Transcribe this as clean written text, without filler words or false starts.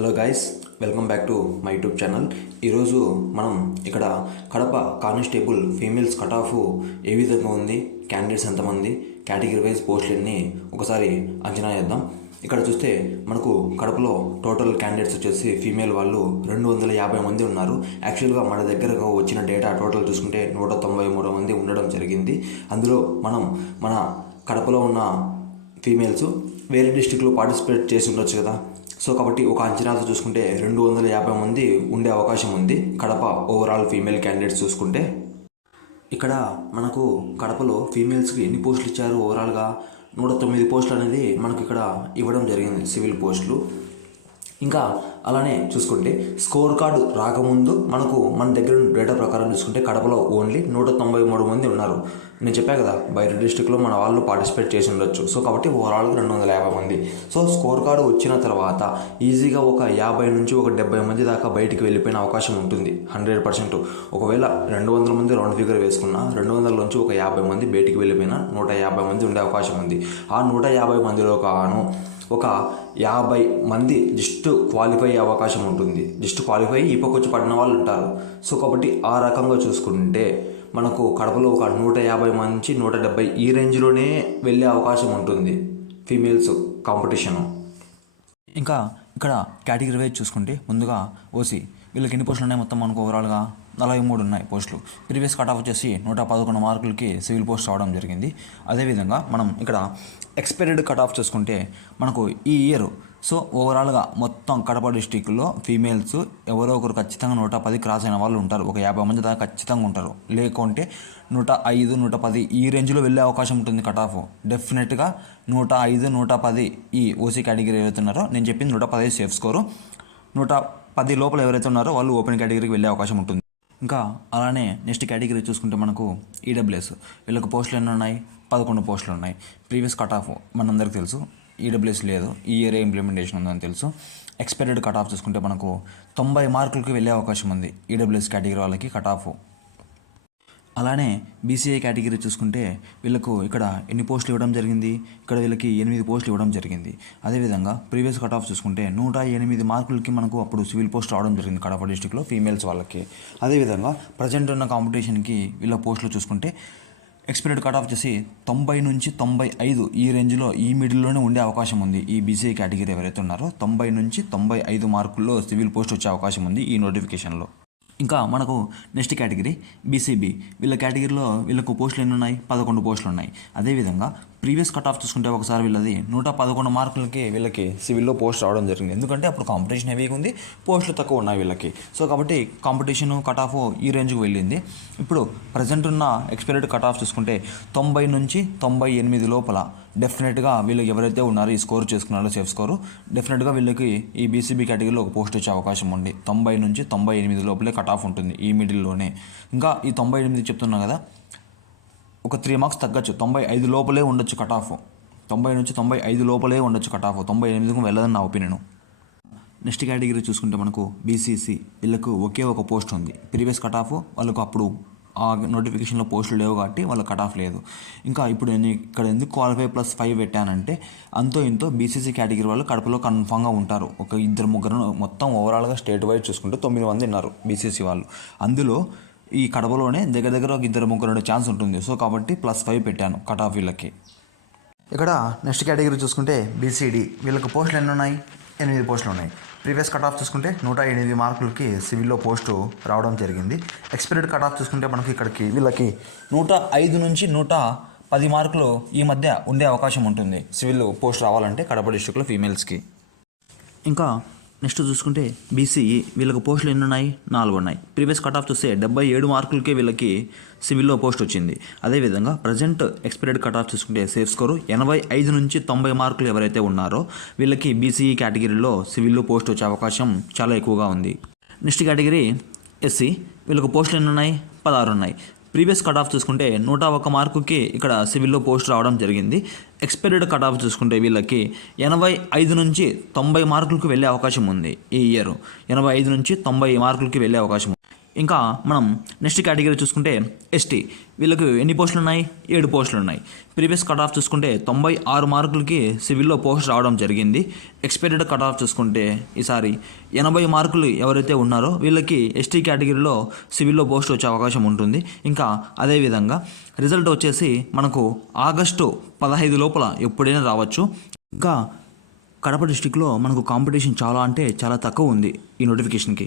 Hello guys, welcome back to my YouTube channel. ఈరోజు మనం ఇక్కడ Kadapa constable females cut off ఏ విధంగా ఉంది, క్యాండిడేట్స్ ఎంతమంది, కేటగిరీ వైజ్ పోస్టులన్నీ ఒకసారి అంచనా చేద్దాం. ఇక్కడ చూస్తే మనకు కడపలో టోటల్ క్యాండిడేట్స్ వచ్చేసి ఫీమేల్ వాళ్ళు 250 మంది ఉన్నారు. యాక్చువల్గా మన దగ్గర వచ్చిన డేటా టోటల్ చూసుకుంటే 193 మంది ఉండడం జరిగింది. అందులో మన కడపలో ఉన్న ఫీమేల్స్ వేరే డిస్టిక్లో పార్టిసిపేట్ చేసి ఉండొచ్చు కదా. సో కాబట్టి ఒక అంచనాతో చూసుకుంటే 250 మంది ఉండే అవకాశం ఉంది కడప ఓవరాల్ ఫీమేల్ క్యాండిడేట్స్ చూసుకుంటే. ఇక్కడ మనకు కడపలో ఫీమేల్స్కి ఎన్ని పోస్టులు ఇచ్చారు, ఓవరాల్గా 109 పోస్టులు అనేది మనకు ఇక్కడ ఇవ్వడం జరిగింది, సివిల్ పోస్టులు. ఇంకా అలానే చూసుకుంటే స్కోర్ కార్డు రాకముందు మన దగ్గర డేటా ప్రకారం చూసుకుంటే కడపలో ఓన్లీ 193 మంది ఉన్నారు. నేను చెప్పా కదా, బయట డిస్టిక్లో మన వాళ్ళు పార్టిసిపేట్ చేసి ఉండొచ్చు. సో కాబట్టి ఓవరాల్గా 250 మంది. సో స్కోర్ కార్డు వచ్చిన తర్వాత ఈజీగా ఒక 50 నుంచి ఒక 70 మంది దాకా బయటికి వెళ్ళిపోయిన అవకాశం ఉంటుంది 100%. ఒకవేళ 200 మంది రౌండ్ ఫిగర్ వేసుకున్నా 200 నుంచి ఒక 50 మంది బయటికి వెళ్ళిపోయినా 150 మంది ఉండే అవకాశం ఉంది. ఆ 150 మందిలో కాను ఒక 50 మంది జస్ట్ క్వాలిఫై అయ్యే అవకాశం ఉంటుంది. జస్ట్ క్వాలిఫై ఇప్పకొచ్చి పడిన వాళ్ళు ఉంటారు. సో కాబట్టి ఆ రకంగా చూసుకుంటే మనకు కడపలో ఒక 150 నుంచి 170 ఈ రేంజ్లోనే వెళ్ళే అవకాశం ఉంటుంది ఫీమేల్స్ కాంపిటీషను. ఇంకా ఇక్కడ కేటగిరీ వైజ్ చూసుకుంటే ముందుగా ఓసీ వీళ్ళకి ఎన్ని పోస్టులు ఉన్నాయి, మొత్తం మనకు ఓవరాల్గా 43 ఉన్నాయి పోస్టులు. ప్రీవియస్ కట్ ఆఫ్ వచ్చేసి 111 మార్కులకి సివిల్ పోస్ట్ రావడం జరిగింది. అదేవిధంగా మనం ఇక్కడ ఎక్స్పైర్డ్ కట్ ఆఫ్ చూసుకుంటే మనకు ఈ ఇయర్ సో ఓవరాల్గా మొత్తం కడప డిస్టిక్లో ఫీమేల్స్ ఎవరో ఒకరు ఖచ్చితంగా 110 క్రాస్ అయిన వాళ్ళు ఉంటారు. ఒక 50 మంది దాకా ఖచ్చితంగా ఉంటారు. లేకుంటే 105, 110 ఈ రేంజ్లో వెళ్ళే అవకాశం ఉంటుంది కట్ ఆఫ్. డెఫినెట్గా 105, 110 ఈ ఓసీ కేటగిరీ ఎవరైతే ఉన్నారో, నేను చెప్పింది 115 సేఫ్ స్కోరు, 110 లోపల ఎవరైతే ఉన్నారో వాళ్ళు ఓపెన్ కేటగిరీకి వెళ్ళే అవకాశం ఉంటుంది. ఇంకా అలానే నెక్స్ట్ కేటగిరీ చూసుకుంటే మనకు ఈడబ్ల్యూఎస్ వీళ్ళకి పోస్టులు ఎన్ని ఉన్నాయి, 11 పోస్టులు ఉన్నాయి. ప్రీవియస్ కట్ ఆఫ్ మనందరికీ తెలుసు, ఈడబ్ల్యూఎస్ లేదు, ఈ ఇయర్ ఇంప్లిమెంటేషన్ ఉందని తెలుసు. ఎక్స్పైర్డ్ కట్ ఆఫ్ చూసుకుంటే మనకు 90 మార్కులకి వెళ్ళే అవకాశం ఉంది ఈడబ్ల్యూఎస్ కేటగిరీ వాళ్ళకి కట్ ఆఫ్. అలానే బీసీఐ కేటగిరీ చూసుకుంటే వీళ్ళకు ఇక్కడ ఎన్ని పోస్టులు ఇవ్వడం జరిగింది, ఇక్కడ వీళ్ళకి 8 పోస్టులు ఇవ్వడం జరిగింది. అదేవిధంగా ప్రీవియస్ కట్ ఆఫ్ చూసుకుంటే 108 మార్కులకి మనకు అప్పుడు సివిల్ పోస్ట్ రావడం జరిగింది కడప డిస్టిక్లో ఫీమేల్స్ వాళ్ళకి. అదేవిధంగా ప్రజెంట్ ఉన్న కాంపిటీషన్కి వీళ్ళ పోస్టులు చూసుకుంటే ఎక్స్పైర్డ్ కట్ ఆఫ్ వచ్చేసి 90 నుంచి 95 ఈ రేంజ్లో ఈ మిడిల్లోనే ఉండే అవకాశం ఉంది. ఈ బీసీఐ కేటగిరీ ఎవరైతే ఉన్నారో 90 నుంచి 95 మార్కుల్లో సివిల్ పోస్ట్ వచ్చే అవకాశం ఉంది ఈ నోటిఫికేషన్లో. ఇంకా మనకు నెక్స్ట్ కేటగిరీ బీసీబీ వీళ్ళ కేటగిరీలో వీళ్ళకు పోస్టులు ఎన్ని ఉన్నాయి, 11 పోస్టులు ఉన్నాయి. అదేవిధంగా ప్రీవియస్ కట్ ఆఫ్ చూసుకుంటే ఒకసారి వీళ్ళది 111 మార్కులకి వీళ్ళకి సివిల్లో పోస్ట్ రావడం జరిగింది. ఎందుకంటే అప్పుడు కాంపిటీషన్ హెవీగా ఉంది, పోస్టులు తక్కువ ఉన్నాయి వీళ్ళకి. సో కాబట్టి కాంపిటీషన్ కట్ ఆఫ్ ఈ రేంజ్కి వెళ్ళింది. ఇప్పుడు ప్రజెంట్ ఉన్న ఎక్స్పైర్డ్ కట్ ఆఫ్ చూసుకుంటే 90 నుంచి 98 లోపల డెఫినెట్గా వీళ్ళకి ఎవరైతే ఉన్నారో ఈ స్కోర్ చేసుకున్నారో సేఫ్ స్కోరు, డెఫినెట్గా వీళ్ళకి ఈ బీసీబీ కేటగిరీలో ఒక పోస్ట్ వచ్చే అవకాశం ఉంది. 90 నుంచి 98 లోపలే కట్ ఆఫ్ ఉంటుంది ఈ మిడిల్లోనే. ఇంకా ఈ 98 చెప్తున్నా కదా, ఒక 3 మార్క్స్ తగ్గచ్చు, 95 లోపలే ఉండొచ్చు కట్ ఆఫ్. 90 నుంచి 95 లోపలే ఉండొచ్చు కట్ ఆఫ్, 98కు వెళ్ళదని నా ఒపీనియన్. నెక్స్ట్ కేటగిరీ చూసుకుంటే మనకు బీసీసీ వీళ్ళకు ఒకే ఒక పోస్ట్ ఉంది. ప్రీవియస్ కట్ ఆఫ్ వాళ్ళకు అప్పుడు ఆ నోటిఫికేషన్లో పోస్టులు లేవు కాబట్టి వాళ్ళకి కట్ ఆఫ్ లేదు. ఇంకా ఇప్పుడు నేను ఇక్కడ ఎందుకు క్వాలిఫై +5 పెట్టానంటే అంతో ఇంతో బీసీసీ కేటగిరీ వాళ్ళు కడపలో కన్ఫామ్గా ఉంటారు. ఒక 2-3 మొత్తం ఓవరాల్గా స్టేట్ వైజ్ చూసుకుంటే 9 మంది ఉన్నారు బీసీసీ వాళ్ళు. అందులో ఈ కడపలోనే దగ్గర ఒక 2-3 ఛాన్స్ ఉంటుంది. సో కాబట్టి +5 పెట్టాను కట్ ఆఫ్ వీళ్ళకి. ఇక్కడ నెక్స్ట్ కేటగిరీ చూసుకుంటే బీసీడీ వీళ్ళకి పోస్టులు ఎన్ని ఉన్నాయి, 8 పోస్టులు ఉన్నాయి. ప్రీవియస్ కట్ ఆఫ్ చూసుకుంటే 108 మార్కులకి సివిల్లో పోస్టు రావడం జరిగింది. ఎక్స్పైర్డ్ కట్ ఆఫ్ చూసుకుంటే మనకి ఇక్కడికి వీళ్ళకి 105 నుంచి 110 మార్కులు ఈ మధ్య ఉండే అవకాశం ఉంటుంది సివిల్ పోస్ట్ రావాలంటే కడప డిస్ట్రిక్ట్లో ఫీమేల్స్కి. ఇంకా నెక్స్ట్ చూసుకుంటే బీసీఈ వీళ్ళకి పోస్టులు ఎన్ని ఉన్నాయి, 4 ఉన్నాయి. ప్రీవియస్ కట్ ఆఫ్ చూస్తే 77 మార్కులకే వీళ్ళకి సివిల్లో పోస్ట్ వచ్చింది. అదేవిధంగా ప్రజెంట్ ఎక్స్పైర్డ్ కట్ ఆఫ్ చూసుకుంటే సేఫ్ స్కోరు 85 నుంచి 90 మార్కులు ఎవరైతే ఉన్నారో వీళ్ళకి బీసీఈ కేటగిరీలో సివిల్లో పోస్ట్ వచ్చే అవకాశం చాలా ఎక్కువగా ఉంది. నెక్స్ట్ కేటగిరీ ఎస్సీ వీళ్ళకి పోస్టులు ఎన్ని ఉన్నాయి, 16 ఉన్నాయి. ప్రీవియస్ కట్ ఆఫ్ చూసుకుంటే 101 మార్కుకి ఇక్కడ సివిల్లో పోస్ట్ రావడం జరిగింది. ఎక్స్పైర్డ్ కట్ ఆఫ్ చూసుకుంటే వీళ్ళకి 85 నుంచి 90 మార్కులకి వెళ్ళే అవకాశం ఉంది ఈ ఇయర్. 85 నుంచి 90 మార్కులకి వెళ్ళే అవకాశం. ఇంకా మనం నెక్స్ట్ కేటగిరీ చూసుకుంటే ఎస్టీ. వీళ్ళకి ఎన్ని పోస్టులు ఉన్నాయి? 7 పోస్టులు ఉన్నాయి. ప్రీవియస్ కట్ ఆఫ్ చూసుకుంటే 96 మార్కులకి సివిల్లో పోస్ట్ రావడం జరిగింది. ఎక్స్పెక్టెడ్ కట్ ఆఫ్ చూసుకుంటే ఈసారి 80 మార్కులు ఎవరైతే ఉన్నారో వీళ్ళకి ఎస్టీ కేటగిరీలో సివిల్లో పోస్ట్ వచ్చే అవకాశం ఉంటుంది. ఇంకా అదేవిధంగా రిజల్ట్ వచ్చేసి మనకు ఆగస్టు 15 లోపల ఎప్పుడైనా రావచ్చు. ఇంకా కడప డిస్టిక్లో మనకు కాంపిటీషన్ చాలా అంటే చాలా తక్కువ ఉంది ఈ నోటిఫికేషన్కి.